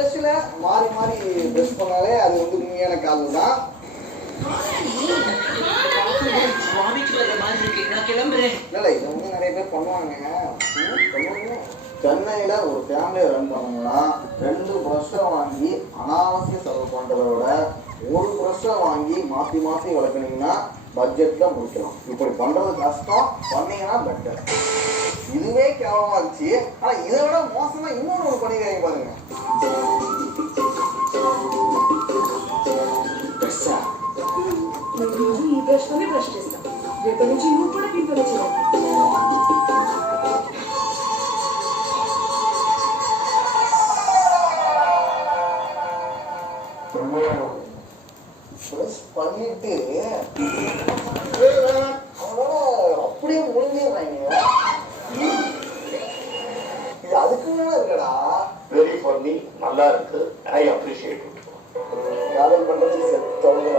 பிரஷ்ல மாறி மாறி பிரஷ் பண்ணாலே அது வந்து உண்மையான காதல் தான். இல்லை இதை வந்து நிறைய பேர் பண்ணுவாங்க. சென்னையில ஒரு ஃபேமிலியை ரன் பண்ணணும்னா 2 ப்ரஷ்ஷை வாங்கி அனாவசிய செலவு பண்றதை விட 1 ப்ரஷ்ஷை வாங்கி மாத்தி மாத்தி வளர்க்கணும்னா பட்ஜெட்ல முடிக்கலாம். இப்படி பண்றது கஷ்டம், பண்ணீங்கன்னா பெட்டர். இதுவே கேவலமா இருந்துச்சு. ஆனா இதை விட மோசமா இன்னொரு பண்ணிக்கிறீங்க பாருங்க. ఈ ప్రశ్ననే ప్రశ్నిస్తా. రేపటి నుంచి నువ్వు కూడా దీంతోనే చేయాలి. பண்ணிட்டு அப்படியே முடிஞ்சிடுறாங்க. இது அதுக்கு மேல இருக்கடா. வெரி ஃபன்னி, நல்லா இருக்கு. I appreciate it. காதல் பண்றது செத்தவங்க.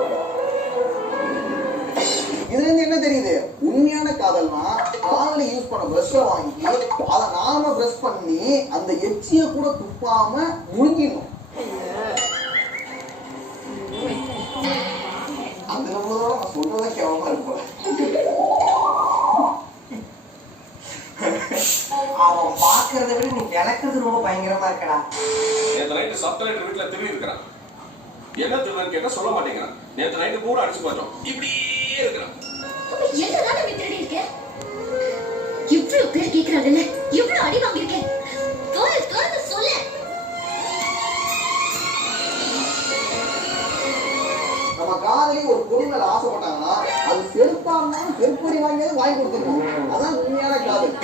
இதுல இருந்து என்ன தெரியுது? உண்மையான காதல்னா காதல யூஸ் பண்ண பிரஷ்ஷை வாங்கி அதை நாம பிரஷ் பண்ணி அந்த எச்சிய கூட துப்பாம முழுங்கிடணும். அதுல போதும் நான் சொல்றதே கேவலமா இருப்பேன். அவன் பாக்குறத விட நீ விளக்குறது ரொம்ப பயங்கரமா இருக்கடா. நேற்று நைட்டு சப்தலைட்டர் வீட்டுல திரும்பி இருக்கிறான். என்ன திருடன்னு கேட்டா சொல்ல மாட்டேங்கிறான். நேற்று நைட்டு கூட அடிச்சு பார்த்தோம், இப்படியே இருக்கிறான். என்னதான் நீ திருடி இருக்க? இவ்வளவு பேர் கேக்குறாங்கல்ல, இவ்வளவு அடி வாங்கியிருக்கேன். தோல் சொல்ல. நம்ம காதலி ஒரு பொருள் மேல ஆசைப்பட்டாங்கன்னா அது செருப்பா இருந்தாலும் செருப்படி வாங்கியது வாங்கி கொடுத்துருக்கோம். அதான் உண்மையான காதல்.